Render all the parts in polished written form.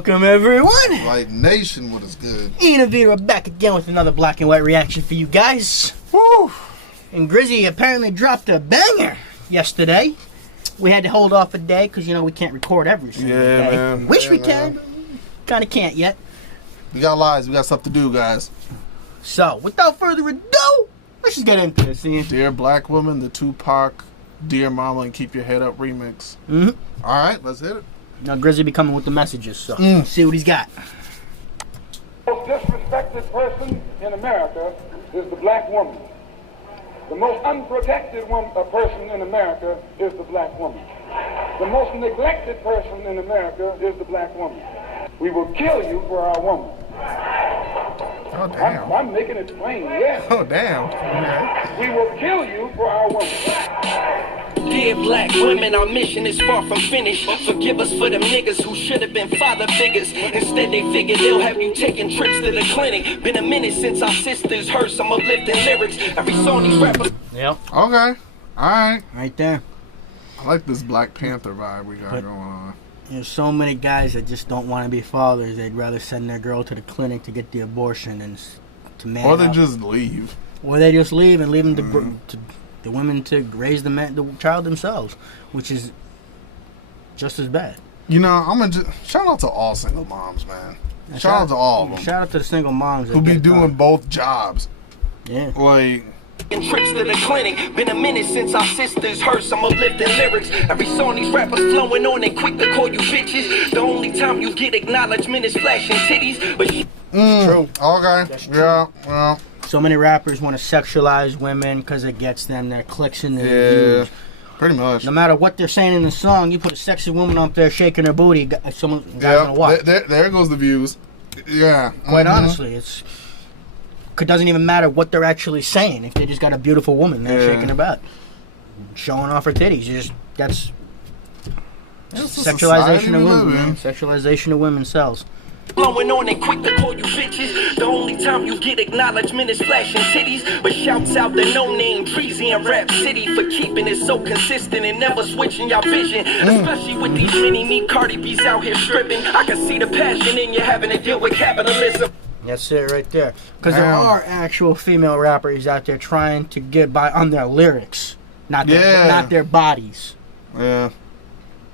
Welcome everyone. Blite Nation, what is good? Ian and Vito are back again with another black and white reaction for you guys. Woo! And Grizzy apparently dropped a banger yesterday. We had to hold off a day because, you know, we can't record every single day. Man. Wish we can, but kind of can't yet. We got lives, we got stuff to do, guys. So, without further ado, let's just get into this, Ian. Dear Black Woman, the Tupac, Dear Mama, and Keep Your Head Up remix. Alright, let's hit it. Now, Grizzy be coming with the messages, so see what he's got. The most disrespected person in America is the black woman. The most unprotected person in America is the black woman. The most neglected person in America is the black woman. We will kill you for our woman. Oh, damn. I'm making it plain, yes. Oh, damn. We will kill you for our woman. Dear black women, our mission is far from finished. Forgive us for them niggas who should have been father figures. Instead they figure they'll have you taking trips to the clinic. Been a minute since our sisters heard some uplifting lyrics. Every song these rappers... Yep. Okay. Alright. Right there. I like this Black Panther vibe we got going on. There's so many guys that just don't want to be fathers. They'd rather send their girl to the clinic to get the abortion and to man Or they up. just leave. Or they just leave and leave them to the women to raise the child themselves, which is just as bad. You know, I'm gonna just shout out to all single moms, man. Shout out to all of them. Shout out to the single moms that who be get it doing done. both jobs. Yeah. Like, trips to the clinic. Been a minute since our sisters heard some uplifting lyrics. Every song these rappers flowing on and quick to call you bitches. The only time you get acknowledgement is flashing titties. But True. Okay. That's true. Yeah. Well. So many rappers want to sexualize women because it gets them their clicks and their views. Pretty much. No matter what they're saying in the song, you put a sexy woman up there shaking her booty, someone guys gonna watch. There goes the views. Yeah. Quite honestly, it doesn't even matter what they're actually saying if they just got a beautiful woman there shaking her butt, showing off her titties. That's sexualization of women. Man. Sexualization of women sells. Blowing on and quick to call you bitches. The only time you get acknowledgement is flashing titties. But shouts out the no-name Breezy and Rap City for keeping it so consistent and never switching your vision. Especially with these mini-me Cardi B's out here stripping. I can see the passion in you having to deal with capitalism. That's it right there. Because there are actual female rappers out there trying to get by on their lyrics, not their bodies. Yeah.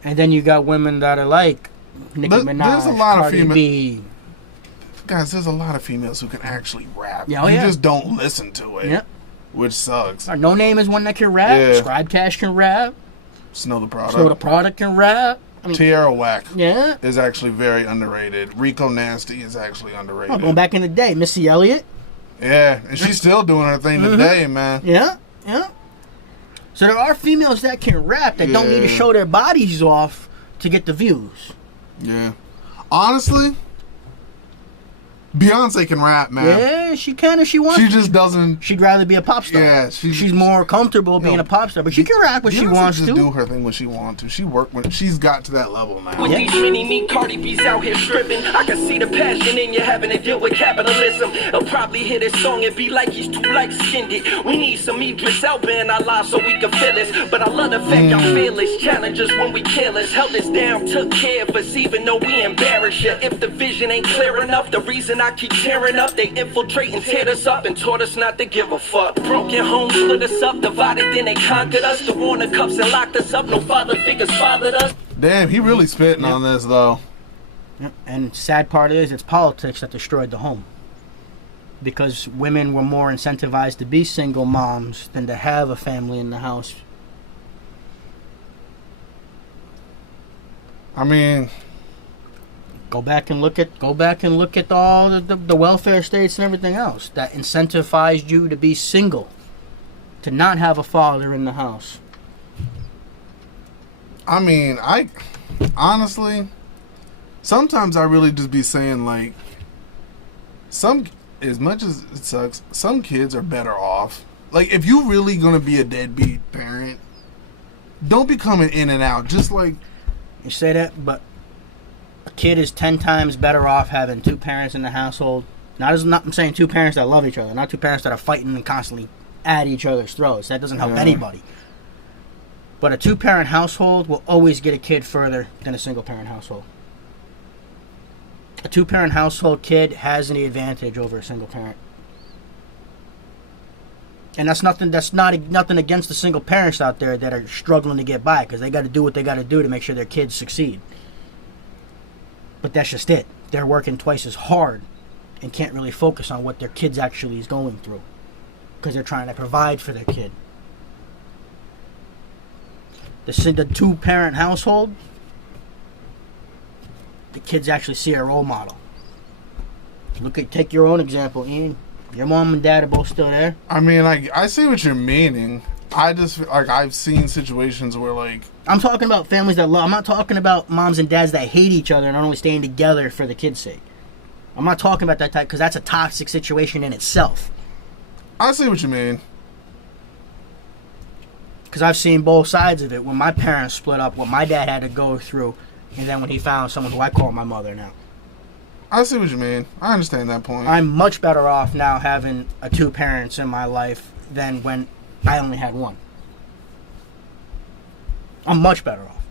And then you got women that are like Nicki Minaj, there's a lot Cardi of B. Guys, there's a lot of females who can actually rap. Yeah, you just don't listen to it. Yeah. Which sucks. No Name is one that can rap. Yeah. Scribe Cash can rap. Snow the Product. So the Product can rap. I mean, Tierra Whack is actually very underrated. Rico Nasty is actually underrated. Going back in the day, Missy Elliott. Yeah, and she's still doing her thing today, man. Yeah. So there are females that can rap that don't need to show their bodies off to get the views. Yeah. Honestly, Beyonce can rap, man. Yeah, she can if she wants. She just doesn't. She'd rather be a pop star. Yeah, she's more comfortable being a pop star, but she can rap when she wants just to. Do her thing when she wants to. She worked when she's got to that level now. With these mini-me Cardi B's out here stripping, I can see the passion in you having to deal with capitalism. He'll probably hear this song and be like he's too light-skinned. We need some Idris Elba in our lives so we can feel this. But I love the fact y'all fearless, challenge us when we careless. Held us down, took care of us even though we embarrass you. If the vision ain't clear enough, the reason I keep tearing up, they infiltrate and tear us up and taught us not to give a fuck. Broken homes split us up, divided, then they conquered us. The Warner cups and locked us up, no father figures fathered us. Damn, he really spitting on this though. And sad part is, it's politics that destroyed the home. Because women were more incentivized to be single moms than to have a family in the house. I mean, Go back and look at all the welfare states and everything else that incentivized you to be single, to not have a father in the house. I mean, I honestly, sometimes I really just be saying like, as much as it sucks, some kids are better off. Like, if you really gonna be a deadbeat parent, don't be coming in and out. Just like, you say that, but a kid is 10 times better off having two parents in the household. I'm saying two parents that love each other, not two parents that are fighting and constantly at each other's throats. That doesn't help anybody. But a two-parent household will always get a kid further than a single-parent household. A two-parent household kid has an advantage over a single parent. And that's nothing against the single parents out there that are struggling to get by, because they got to do what they got to do to make sure their kids succeed. But that's just it. They're working twice as hard and can't really focus on what their kids actually is going through, because they're trying to provide for their kid. The two-parent household, the kids actually see a role model. Take your own example, Ian. Your mom and dad are both still there. I mean, I see what you're meaning. I just, like, I've seen situations where, like... I'm talking about families that love... I'm not talking about moms and dads that hate each other and are only staying together for the kids' sake. I'm not talking about that type, because that's a toxic situation in itself. I see what you mean. Because I've seen both sides of it. When my parents split up, what my dad had to go through, and then when he found someone who I call my mother now. I see what you mean. I understand that point. I'm much better off now having two parents in my life than when I only had one. I'm much better off.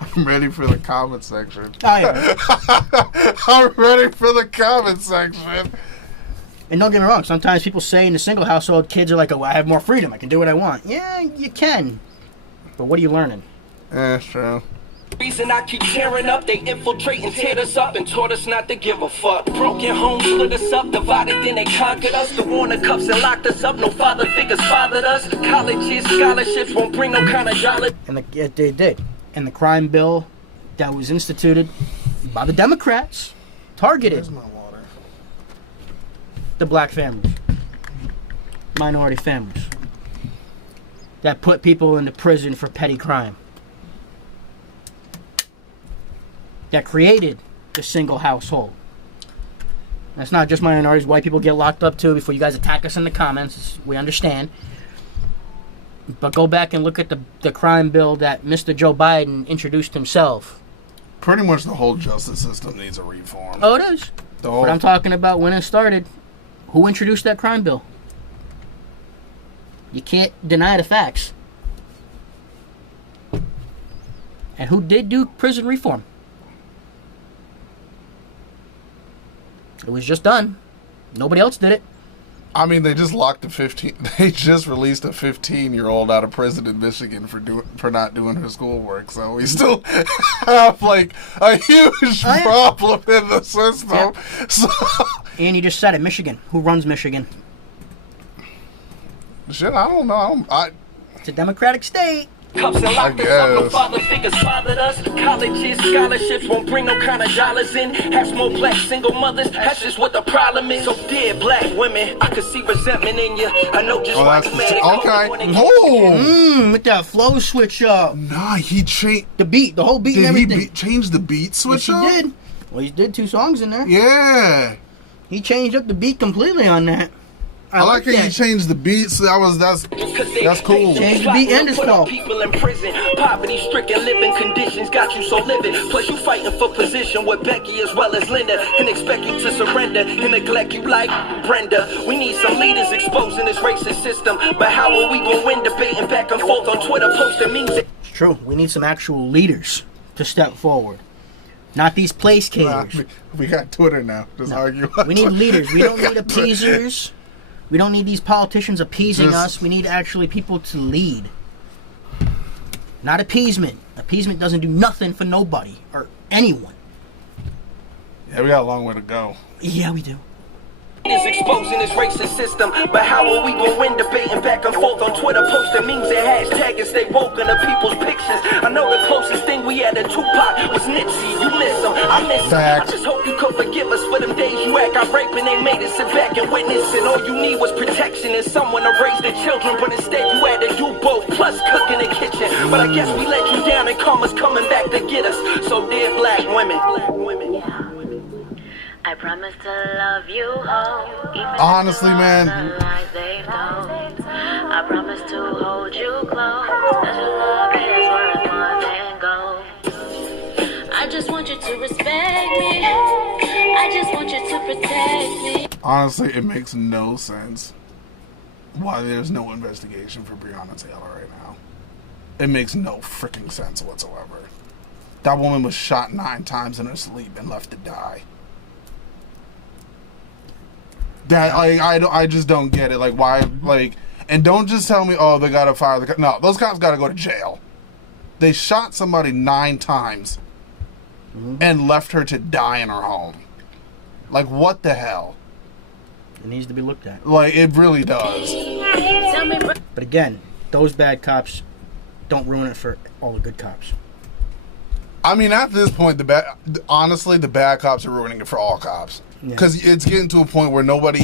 I'm ready for the comment section. Oh, yeah. I'm ready for the comment section. And don't get me wrong, sometimes people say in a single household, kids are like, oh, I have more freedom, I can do what I want. Yeah, you can. But what are you learning? Yeah, it's true. Reason I keep tearing up, they infiltrate and tear us up and taught us not to give a fuck. Broken homes split us up, divided then they conquered us. The Warner cuffs and locked us up, no father figures fathered us. Colleges, scholarships won't bring no kind of dollar. And they did. And the crime bill that was instituted by the Democrats targeted Where's my water? the black families, minority families, that put people into prison for petty crime, that created the single household. That's not just minorities. White people get locked up too. Before you guys attack us in the comments, we understand. But go back and look at the crime bill that Mr. Joe Biden introduced himself. Pretty much the whole justice system needs a reform. Oh, it is. But I'm talking about when it started. Who introduced that crime bill? You can't deny the facts. And who did do prison reform? It was just done. Nobody else did it. I mean, they just locked they just released a 15-year-old out of prison in Michigan for not doing her schoolwork. So we still have like a huge problem in the system. Yep. So, and you just said it, Michigan. Who runs Michigan? Shit, I don't know. It's a Democratic state. Cups and locked us up, no father figures fathered us. Colleges, scholarships won't bring no kind of dollars in. Have more black single mothers, that's just what the problem is. So dear black women, I could see resentment in you. I know just why you mad at okay. Oh, with that flow switch up. Nah, he changed the beat, the whole beat and everything. He changed the beat switch up? He did. Well, he did 2 songs in there. Yeah. He changed up the beat completely on that. I like how you changed the beats. That's cool. Change the beat and the flow. People in prison, poverty-stricken living conditions got you so livid. Plus you fighting for position with Becky as well as Linda, and expect you to surrender and neglect you like Brenda. We need some leaders exposing this racist system, but how are we gonna win debating back and forth on Twitter posting memes? It's true. We need some actual leaders to step forward. Not these placecaters. We got Twitter now. Just argue. We need leaders. We don't need appeasers. We don't need these politicians appeasing us. We need actually people to lead. Not appeasement. Appeasement doesn't do nothing for nobody or anyone. Yeah, we got a long way to go. Yeah, we do. Is exposing this racist system, but how are we gonna win debating back and forth on Twitter, posting memes and hashtag and stay woke into people's pictures? I know the closest thing we had to Tupac was Nipsey. You miss him, I miss him. I just hope you could forgive us for them days you act out raping. They made us sit back and witness, and all you need was protection and someone to raise the children. But instead you had to do both, plus cook in the kitchen. But I guess we let you down and karma's coming back to get us. So dear black women. I promise to love you whole, even honestly, man. I promise to hold you close, cause your love is worth more than gold. I just want you to respect me. I just want you to protect me. Honestly, it makes no sense why there's no investigation for Breonna Taylor right now. It makes no freaking sense whatsoever. That woman was shot 9 times in her sleep and left to die. That I just don't get it. Like why? Like, and don't just tell me, oh, they gotta fire the. No, those cops gotta go to jail. They shot somebody 9 times and left her to die in her home. Like, what the hell? It needs to be looked at. Like, it really does. But again, those bad cops don't ruin it for all the good cops. I mean, at this point, honestly, the bad cops are ruining it for all cops. Because it's getting to a point where no one's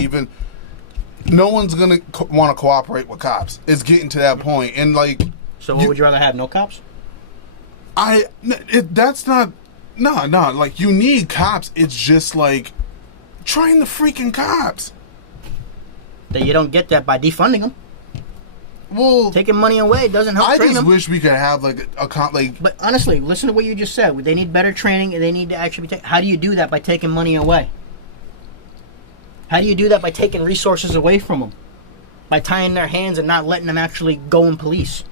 going to want to cooperate with cops. It's getting to that point. And, like... So what would you rather have, no cops? That's not... No, like, you need cops. It's just, like, train the freaking cops. That you don't get that by defunding them. Well, taking money away doesn't help train them. I just wish we could have like a But honestly, listen to what you just said. They need better training, and they need to actually be. How do you do that by taking money away? How do you do that by taking resources away from them? By tying their hands and not letting them actually go and police.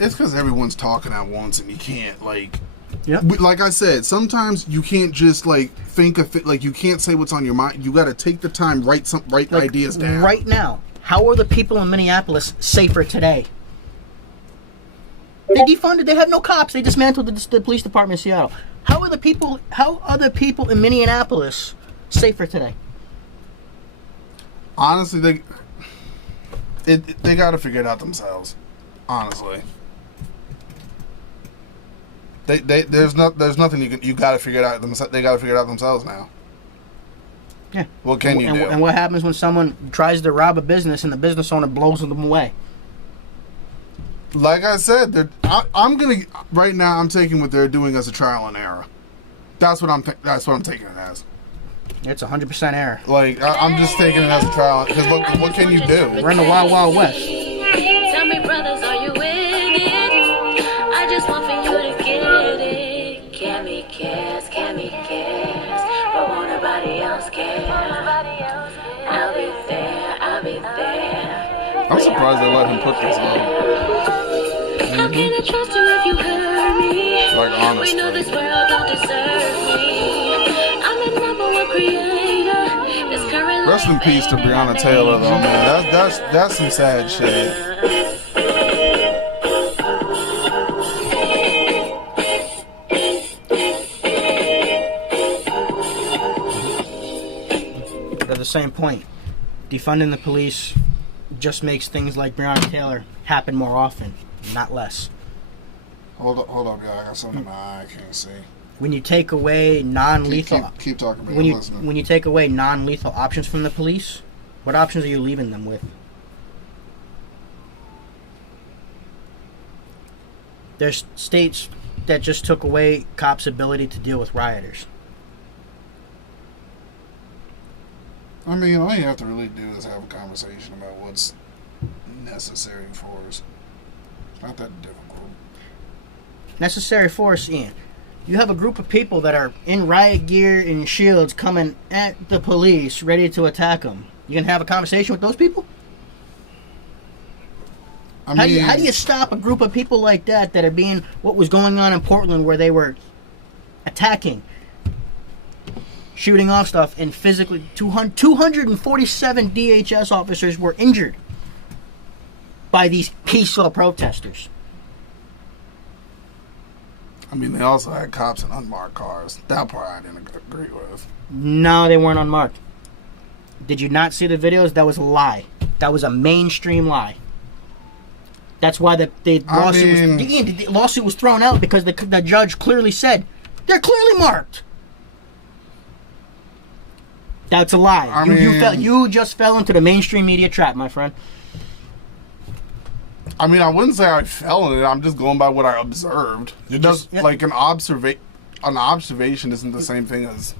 It's because everyone's talking at once, and you can't like. Yep. Like I said, sometimes you can't just like think of it. Like you can't say what's on your mind. You got to take the time, write ideas down. Right now, how are the people in Minneapolis safer today? They defunded. They have no cops. They dismantled the police department in Seattle. How are the people? How are the people in Minneapolis safer today? Honestly, they got to figure it out themselves. Honestly. There's nothing you got to figure it out themselves. They got to figure it out themselves now. Yeah. What can you do? And what happens when someone tries to rob a business and the business owner blows them away? Like I said, right now. I'm taking what they're doing as a trial and error. That's what I'm taking it as. It's 100% error. Like I'm just taking it as a trial because what can you do? We're in the wild, wild west. Tell me, brothers, are you with it? I just want for you to get it. Cammy cares, but won't nobody else care. I'll be there. I'm surprised they let him put this on. How can I trust you if you hurt me? Like honestly. We know this world don't deserve me. I'm the #1 creator. This current Rest in peace to Breonna Taylor, though, man. That's some sad shit. At the same point, defunding the police just makes things like Breonna Taylor happen more often, not less. Hold up, y'all. I got something in my eye. I can't see. When you take away non-lethal, keep talking. When you take away non-lethal options from the police, what options are you leaving them with? There's states that just took away cops' ability to deal with rioters. I mean, all you have to really do is have a conversation about what's necessary force. It's not that difficult. Necessary force, Ian. You have a group of people that are in riot gear and shields coming at the police, ready to attack them. You gonna have a conversation with those people? How do you stop a group of people like that are being what was going on in Portland, where they were attacking, shooting off stuff, and physically 247 DHS officers were injured by these peaceful protesters? I mean, they also had cops in unmarked cars. That part I didn't agree with. No, they weren't unmarked. Did you not see the videos? That was a lie. That was a mainstream lie. That's why the lawsuit was thrown out, because the judge clearly said they're clearly marked. That's a lie. You just fell into the mainstream media trap, my friend. I mean, I wouldn't say I fell in it. I'm just going by what I observed. Like an observation isn't the same thing as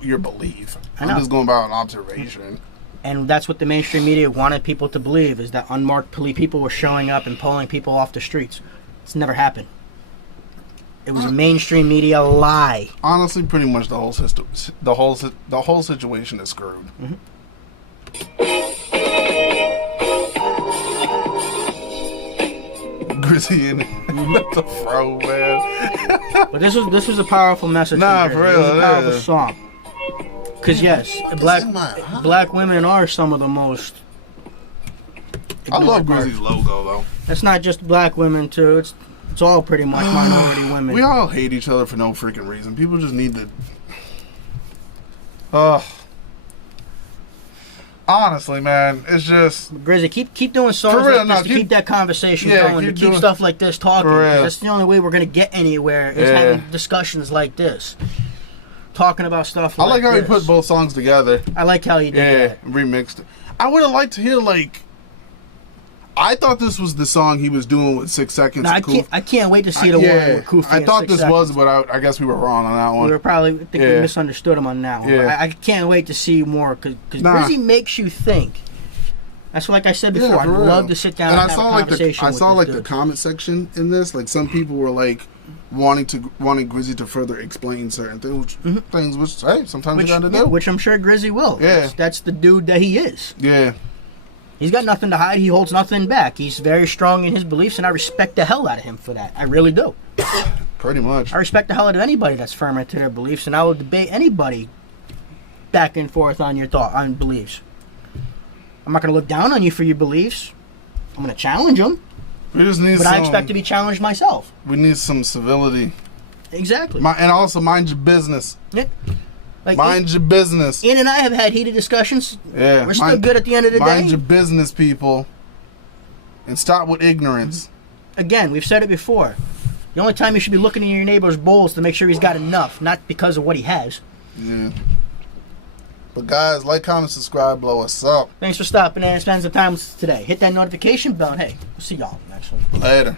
your belief. I'm just going by an observation. And that's what the mainstream media wanted people to believe, is that unmarked people were showing up and pulling people off the streets. It's never happened. It was a mainstream media lie. Honestly, pretty much the whole system, the whole situation is screwed. Mm-hmm. Grizzy and the fro, man. But this was a powerful message. Nah, for real, it was a powerful song. Because yes, black women are some of the most. I love ignored Grizzy's parts. logo though. It's not just black women too. It's all pretty much minority women. We all hate each other for no freaking reason. People just need to. Honestly, man, it's just. Grizzy, keep doing songs For real, like this no, to keep that conversation yeah, going, to keep keep doing- stuff like this talking. For real. 'Cause that's the only way we're gonna get anywhere is Yeah. having discussions like this, talking about stuff. I like how he this. put both songs together. I like how he did Yeah, that. remixed it. I would have liked to hear like. I thought this was the song he was doing with 6 Seconds. No, and I can't wait to see the one with Koofy. I in thought 6 this seconds. was, but I guess we were wrong on that We one. were probably I think we Yeah. misunderstood him on that one. Yeah. But I can't wait to see more because Nah. Grizzy makes you think. That's what, like I said before. Yeah, I'd for real. love to sit down and, have a conversation. I with saw this like dude. the comment section in this. Like some people were like wanting Grizzy to further explain certain things, which hey, sometimes you gotta do. Which I'm sure Grizzy will. Yeah. That's the dude that he is. Yeah, He's got nothing to hide. He holds nothing back. He's very strong in his beliefs, and I respect the hell out of him for that. I really do. pretty much. I respect the hell out of anybody that's firm into their beliefs, and I will debate anybody back and forth on your on beliefs. I'm not going to look down on you for your beliefs. I'm going to challenge them, We just need but I expect to be challenged myself. We need some civility. Exactly. And also mind your business. Yeah. Like Mind your business. Ian and I have had heated discussions. Yeah, We're still good at the end of the mind day. your business, people, and stop with ignorance. Again, we've said it before. The only time you should be looking in your neighbor's bowls to make sure he's got enough, not because of what he has. Yeah. But guys, like, comment, subscribe, blow us up. Thanks for stopping in and spending some time with us today. Hit that notification bell, and hey, we'll see y'all next one. Later.